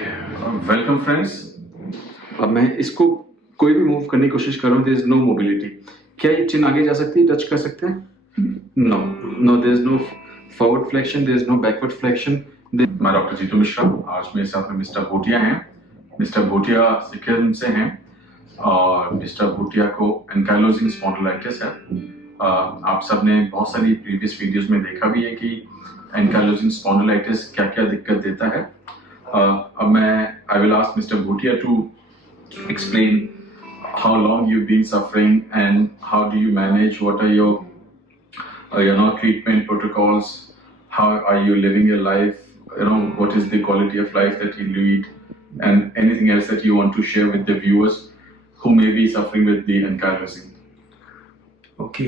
Welcome friends. अब मैं इसको कोई भी मूव करने की कोशिश कर रहा हूँ, देयर इज नो मोबिलिटी। क्या ये चिन आगे जा सकती है, टच कर सकते हैं? No no, there is no forward flexion, there is no backward flexion. मैं डॉक्टर जीतू मिश्रा, आज मेरे साथ में मिस्टर भूटिया हैं। मिस्टर भूटिया सिक्किम से हैं और मिस्टर भूटिया को एंकाइलोजिंग स्पॉन्डिलाइटिस है। आप सब ने बहुत सारी प्रीवियस वीडियोस में देखा भी है कि एंकाइलोजिंग स्पॉन्डिलाइटिस क्या क्या दिक्कत देता है। अब मैं I will ask Mr. Bhutia to explain how long you've been suffering and how do you manage, what are your treatment protocols, how are you living your life, what is the quality of life that you lead, and anything else that you want to share with the viewers who may be suffering with the ankylosing. Okay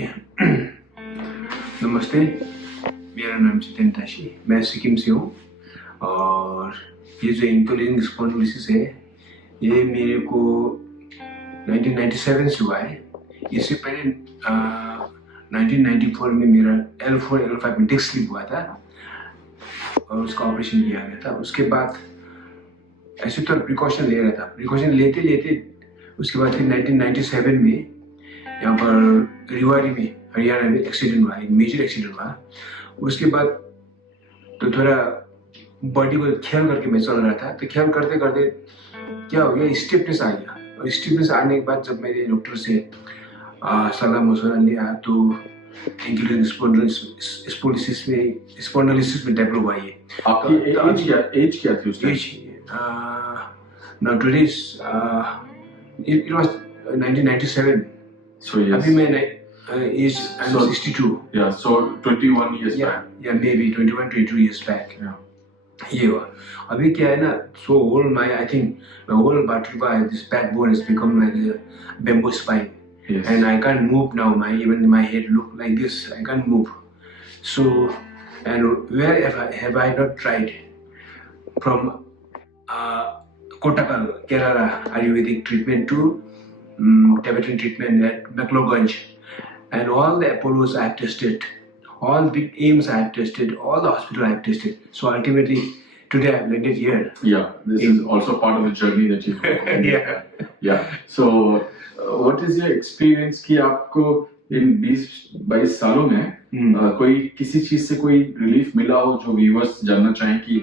नमस्ते, मेरा नाम जितेंद्र ताशी, मैं सिक्किम से हूँ। और ये जो ankylosing spondylosis है ये मेरे को 1997 से हुआ है। इससे पहले 1994 में मेरा L4 L5 में डिस्क स्लिप हुआ था और उसका ऑपरेशन किया गया था। उसके बाद ऐसे तो प्रिकॉशन ले रहा था, प्रिकॉशन लेते लेते उसके बाद फिर 1997 में यहाँ पर रिवाड़ी में हरियाणा में एक्सीडेंट हुआ, एक मेजर एक्सीडेंट हुआ। उसके बाद तो थोड़ा बॉडी को ख्याल करके मैं चल रहा था, तो ख्याल करते करते क्या हो गया, स्टिफनेस आ गया। और स्टिफनेस आने के बाद जब मैंने डॉक्टर से सलाह मशवरा लिया तो एंकाइलोजिंग स्पॉन्डिलोसिस में डेवलप हुआ ये। आपकी एज क्या थी उस time? Now today it was 1997। So yes. अभी मैं I'm 62. Yeah, so 21 years back. Yeah, maybe 21, 22 years back. Yeah. ये हुआ। अभी क्या है ना, so I think my whole vertebra, this backbone has become like a bamboo spine. Yes. And I can't move now. Even my head look like this. I can't move. So, and where have I not tried? From Kottakkal, Kerala, Ayurvedic treatment to Tibetan treatment at McLeodganj, and all the Apollos I have tested, all the big aims I have tested, all the hospital I have tested. So ultimately, today I have landed here. Yeah, this is also part of the journey that you. Yeah. So, what is your experience कि आपको इन 20-22 सालों में कोई किसी चीज से कोई relief मिला हो, जो व्यूअर्स जानना चाहें कि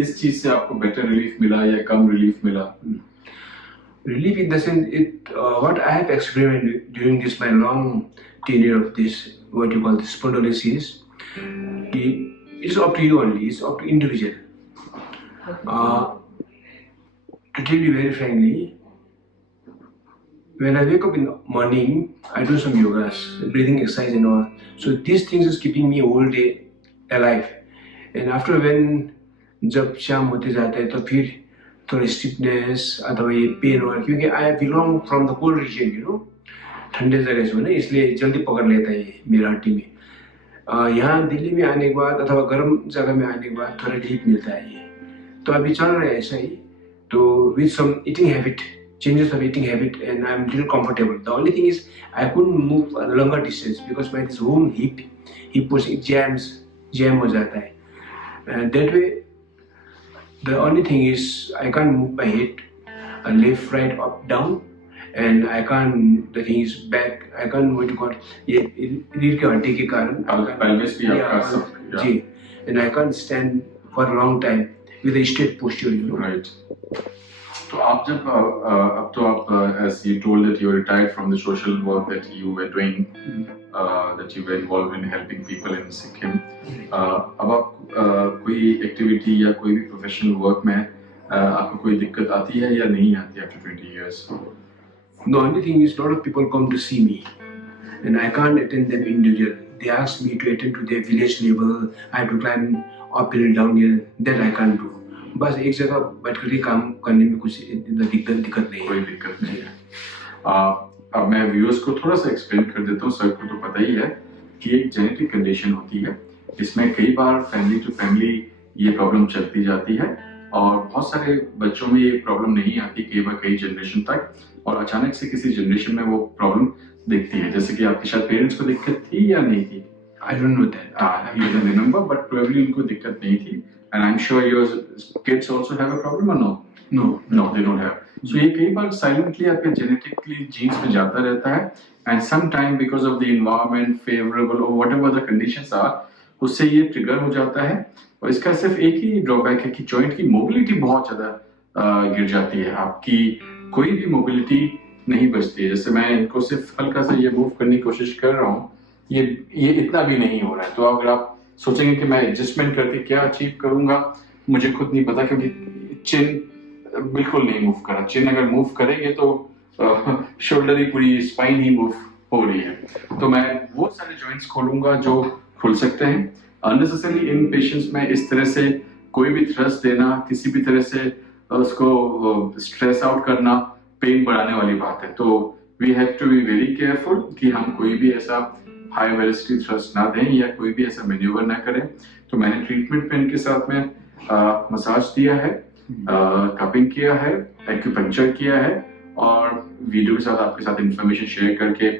इस चीज से आपको बेटर रिलीफ मिला या कम रिलीफ मिला? Relief in the sense, what I have experienced during this my long tenure of this, what you call this spondylosis, it's up to you only, it's up to individual. To tell you very frankly, when I wake up in the morning, I do some yogas, breathing exercise and all. So these things is keeping me all day alive. And after when जब शाम होते जाता है तो फिर थोड़ा stiffness अथवा ये पेन हो, क्योंकि I belong from the cold region, ठंडे जगह से हो ना, इसलिए जल्दी पकड़ लेता है ये मेरा हड्डी में। यहाँ दिल्ली में आने के बाद अथवा गर्म जगह में आने के बाद थोड़ा रिलीफ मिलता है ये। तो अभी चल रहा है ऐसा ही। तो with some eating habit, changes of eating habit, and I'm little comfortable. The only thing is I couldn't move a longer distance because my this whole hip push it jam हो जाता है, and that way the only thing is I can't move my head left, right, up, down, and I can't, the thing is back, I can't, what you call, ये रीढ़ के हड्डी के कारण pelvis भी आपका सब जी, and I can't stand for a long time with a straight posture, Right. तो आप जब अब तो आप as you told that you retired from the social work that you were doing, that you were involved in helping people in Sikkim. अब आप कोई activity या कोई भी प्रोफेशनल वर्क में आपको कोई दिक्कत आती है या नहीं आती after 20 years? The only thing is, a lot of people come to see me, and I can't attend them individually. They ask me to attend to their village level. I have to climb uphill, downhill. That I can't do. बस एक जगह बैठ कर काम करने में कुछ दिक्कत नहीं है। कोई दिक्कत नहीं है। अब मैं व्यूअर्स को थोड़ा सा एक्सप्लेन कर देता हूँ। सर को तो पता ही है कि एक जेनेटिक कंडीशन होती है, इसमें कई बार फैमिली टू फैमिली ये प्रॉब्लम चलती जाती है और बहुत सारे बच्चों में ये प्रॉब्लम नहीं आती कई जनरेशन तक, और अचानक से किसी जनरेशन में वो प्रॉब्लम दिखती है। जैसे कि आपके शायद पेरेंट्स को दिक्कत थी या नहीं थी? I don't know that. You don't remember, but probably उनको दिक्कत नहीं थी. And I'm sure your kids also have a problem or no? No. No, they don't have. So ये कई बार silently आपके genetically genes में जाता रहता है, and sometime because of the environment, favorable or whatever the conditions are, उससे ये trigger हो जाता है. और इसका सिर्फ एक ही ड्रॉबैक है कि जॉइंट की मोबिलिटी बहुत ज्यादा गिर जाती है. आपकी कोई भी मोबिलिटी नहीं बचती है. जैसे मैं इनको सिर्फ हल्का सा ये मूव करने की कोशिश कर रहा हूँ, ये इतना भी नहीं हो रहा है. तो अगर आप सोचेंगे कि मैं एडजस्टमेंट करके क्या अचीव करूंगा, मुझे खुद नहीं पता, क्योंकि चिन बिल्कुल नहीं मूव करा. चिन अगर मूव करेंगे तो शोल्डर ही पूरी स्पाइन ही मूव हो रही है. तो मैं वो सारे जॉइंट्स खोलूंगा जो खुल सकते हैं. अननेसेसरी इन पेशेंट्स में इस तरह से कोई भी थ्रस्ट देना, किसी भी तरह से उसको स्ट्रेस आउट करना पेन बढ़ाने वाली बात है. तो we have to be very careful कि हम कोई भी ऐसा हाई वेलोसिटी थ्रस्ट ना दें या कोई भी ऐसा मैन्यूवर ना करें. तो मैंने ट्रीटमेंट पेन के साथ में मसाज दिया है, कपिंग किया है, एक्यूपंक्चर किया है, और वीडियो के साथ आपके साथ इंफॉर्मेशन शेयर करके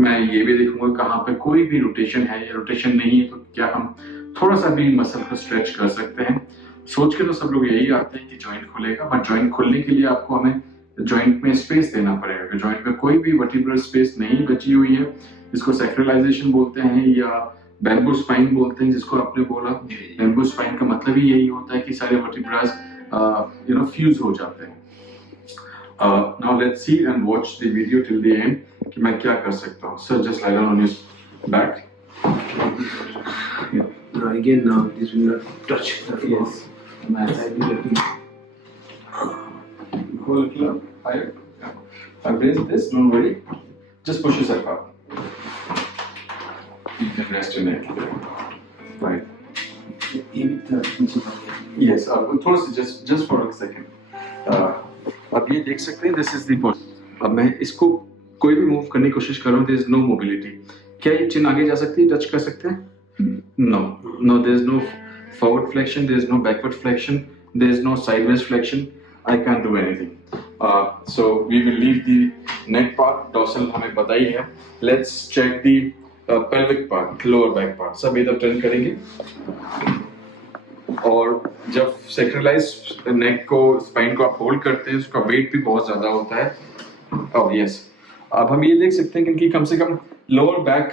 मैं ये भी देखूंगा कहाँ पे कोई भी रोटेशन है या रोटेशन नहीं है, तो क्या हम थोड़ा सा भी मसल को स्ट्रेच कर सकते हैं. सोच के तो सब लोग यही आते हैं कि जॉइंट खुलेगा, बट जॉइंट खुलने के लिए आपको हमें जॉइंट में स्पेस देना पड़ेगा. जॉइंट में कोई भी वर्टिब्रल स्पेस नहीं बची हुई है, जिसको सैक्रलाइजेशन बोलते हैं या बैम्बू स्पाइन बोलते हैं, जिसको आपने बोला. बैम्बू स्पाइन का मतलब ही यही होता है कि सारे वर्टिब्रास फ्यूज हो जाते हैं. Now let's see and watch the video till the end कि मैं क्या कर सकता हूँ. So just lie down on your back. Yeah. Now again, now this will not touch the floor. Yes. I will let you. Go a little up, higher. I've raised this, don't worry. Just push yourself up. You can rest your neck. Right. Yes, थोड़ा सा just for a second. अब ये देख सकते हैं, this is the post. अब मैं इसको कोई भी मूव करने की कोशिश कर रहा हूँ, देयर इज नो मोबिलिटी. क्या ये चिन आगे जा सकती है, टच कर सकते हैं? No, there is no forward flexion, there is no backward flexion, there is no sideways flexion. I can't do anything. So we will leave the neck part. Dorsal हमें पता ही है. Let's check the pelvic part, lower back part. सब इधर turn करेंगे, और जब सैक्रलाइज नेक को, स्पाइन को आप होल्ड करते हैं, उसका वेट भी बहुत ज्यादा होता है. और यस, अब हम ये देख सकते हैं कि इनकी कम से कम लोअर बैक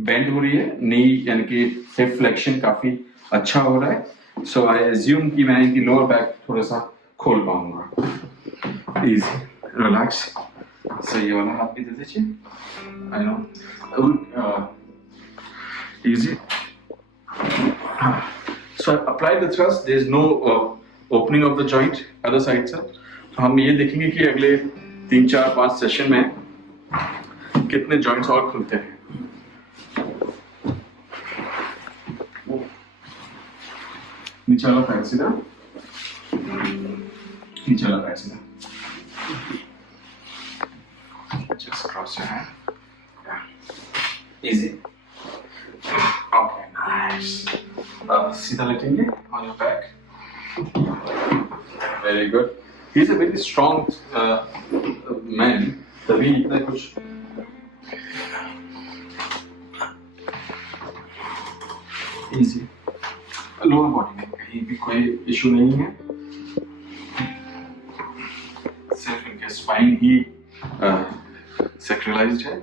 बेंड हो रही है. नी यानी कि हिप फ्लेक्शन काफी अच्छा हो रहा है. सो आई एज्यूम कि मैं इनकी लोअर बैक थोड़ा सा खोल पाऊंगा. Easy, relax. सही वाला हाथ भी दे दीजिए. I know, easy. So I apply the thrust. There is no opening of the joint other side से. तो हम ये देखेंगे कि अगले 3, 4, 5 सेशन में कितने जॉइंट्स और खुलते हैं. नीचे वाला पैर सीधा, नीचे वाला पैर सीधा. Just cross your hand. Yeah. Easy. Okay, nice. सीधा लेटेंगे on your back. Very good. He's a very strong man. तभी इतना कुछ easy. लोअर बॉडी में कहीं भी कोई इशू नहीं है. सिर्फ इनके स्पाइन ही सैक्रलाइज्ड है.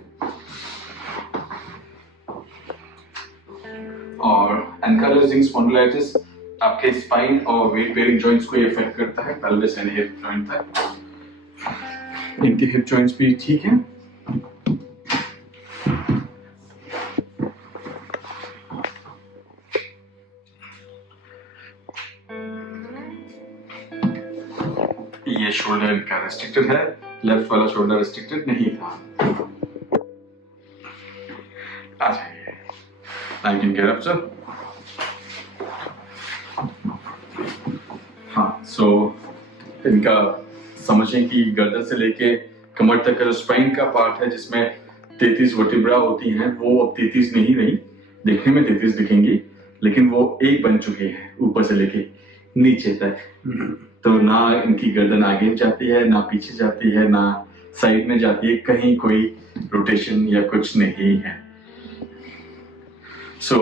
और एंकाइलोजिंग स्पॉन्डिलाइटिस आपके स्पाइन और वेट बेयरिंग जॉइंट्स को इफेक्ट करता है, पेल्विस एंड हिप जॉइंट तक. इनके हिप जॉइंट्स भी ठीक हैं. ये शोल्डर इनका रेस्ट्रिक्टेड है, लेफ्ट वाला शोल्डर रेस्ट्रिक्टेड नहीं था. आ जाइए. I can get up, sir. हाँ, so इनका समझें कि गर्दन से लेके कमर तक का जो स्पाइन का पार्ट है, जिसमें 33 वर्टिब्रा होती हैं, वो अब 33 नहीं रही. देखने में 33 दिखेंगी, लेकिन वो एक बन चुकी है ऊपर से लेके नीचे तक. तो ना इनकी गर्दन आगे जाती है, ना पीछे जाती है, ना साइड में जाती है. कहीं कोई रोटेशन या कुछ नहीं है. सो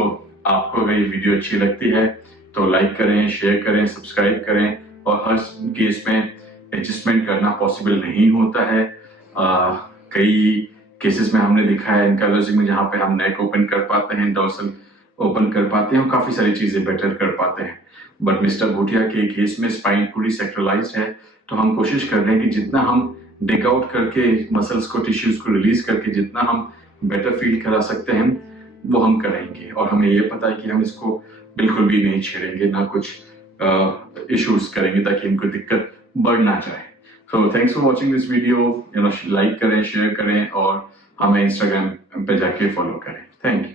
आपको अगर ये वीडियो अच्छी लगती है तो लाइक करें, शेयर करें, सब्सक्राइब करें। और हर केस में एडजस्टमेंट करना पॉसिबल नहीं होता है। कई केसेस में हमने दिखा है एनकार्डियोलॉजी में जहाँ पे हम नेक ओपन कर पाते हैं, डॉर्सल ओपन कर पाते हैं और काफी सारी चीजें बेटर कर पाते हैं। बट मिस्टर भूटिया के केस में स्पाइन पूरी सेक्टरलाइज्ड है, तो हम कोशिश कर रहे हैं कि जितना हम डिग आउट करके मसल्स को, टिश्यूज को रिलीज करके जितना हम बेटर फील करा सकते हैं वो हम करेंगे। और हमें ये पता है कि हम इसको बिल्कुल भी नहीं छेड़ेंगे, ना कुछ इश्यूज करेंगे ताकि इनको दिक्कत बढ़ ना जाए। So thanks for watching this video. Like करें, शेयर करें और हमें इंस्टाग्राम पे जाके फॉलो करें। Thank you.